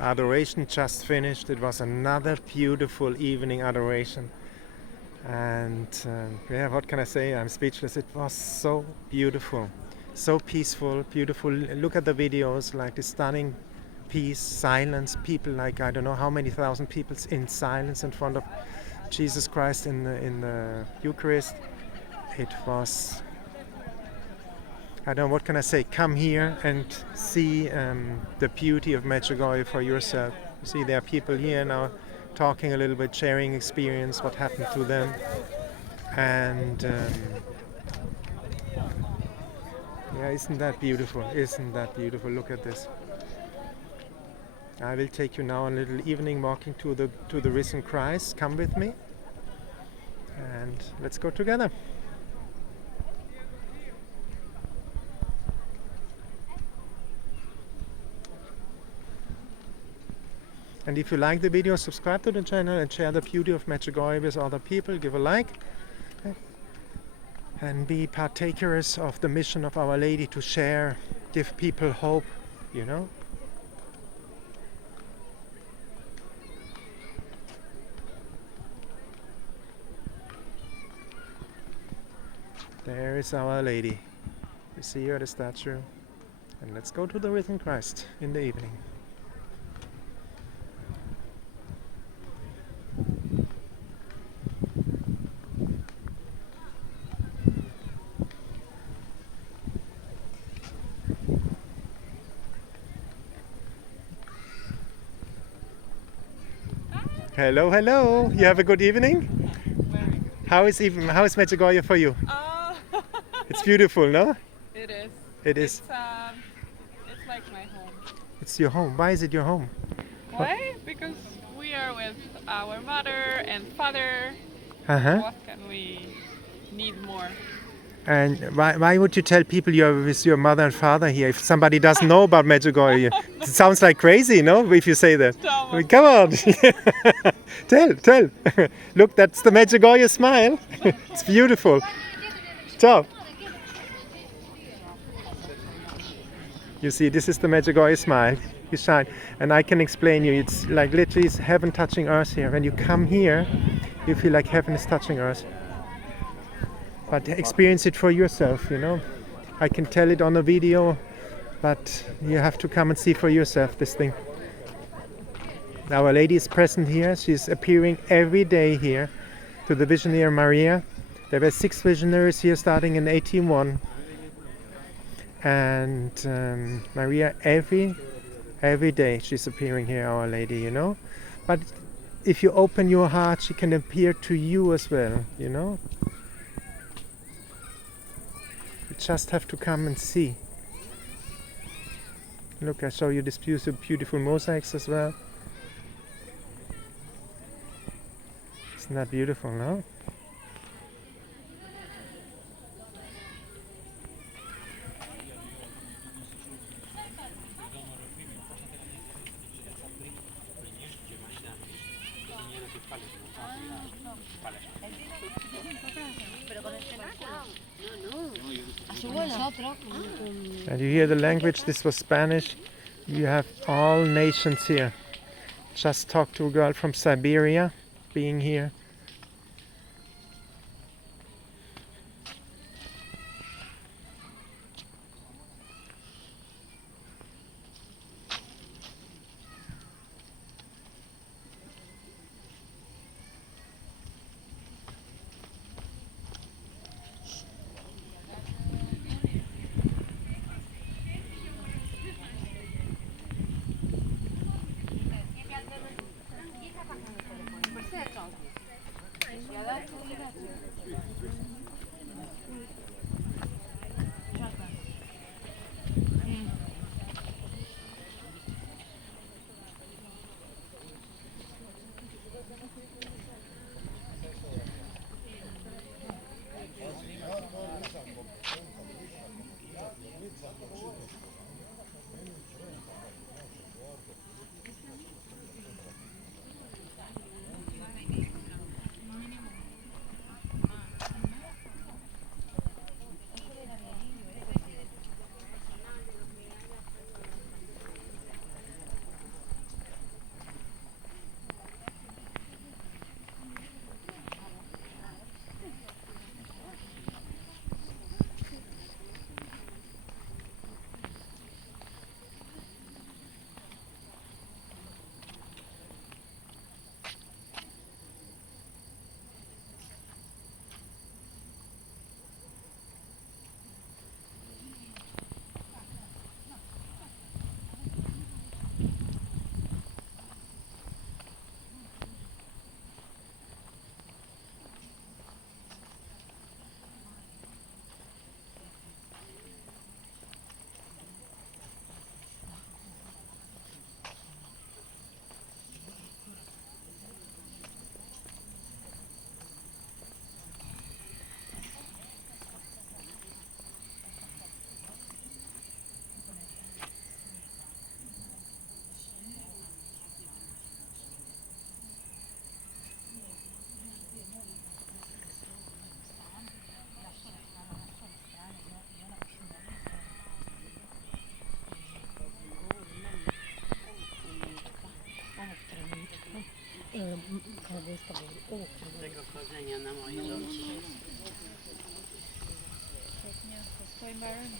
Adoration just finished. It was another beautiful evening adoration. And yeah, what can I say? I'm speechless. It was so beautiful, so peaceful, beautiful. Look at the videos, like the stunning peace, silence. People, like I don't know how many thousand people in silence in front of Jesus Christ in the Eucharist. It was, I don't know, what can I say? Come here and see the beauty of Medjugorje for yourself. You see, there are people here now talking a little bit, sharing experience, what happened to them. And yeah, isn't that beautiful? Isn't that beautiful? Look at this. I will take you now on a little evening walking to the risen Christ. Come with me, and let's go together. And if you like the video, subscribe to the channel and share the beauty of Medjugorje with other people. Give a like and be partakers of the mission of Our Lady to share, give people hope, you know. There is Our Lady. You see her, the statue. And let's go to the risen Christ in the evening. Hello, hello. You have a good evening? Very good. How is Medjugorje for you? It's beautiful, no? It is. It is. It's like my home. It's your home. Why is it your home? Why? Because we are with our mother and father. Uh-huh. What can we need more? And why would you tell people you're with your mother and father here if somebody doesn't know about Medjugorje? It sounds like crazy, no? If you say that. Come on. Tell. Look, that's the Medjugorje smile. It's beautiful. Ciao. You see, this is the Medjugorje smile. You shine. And I can explain you, it's like literally it's heaven touching earth here. When you come here, you feel like heaven is touching earth. But experience it for yourself, you know. I can tell it on a video, but you have to come and see for yourself this thing. Our Lady is present here. She's appearing every day here to the Visionary Maria. There were 6 visionaries here starting in 1801. And Maria, every day she's appearing here, Our Lady, you know. But if you open your heart, she can appear to you as well, you know. You just have to come and see. Look, I show you these beautiful mosaics as well. Isn't that beautiful, no? And you hear the language, this was Spanish. You have all nations here. Just talked to a girl from Siberia being here. tego chodzenia na moje nogi. Miasto swoim barem.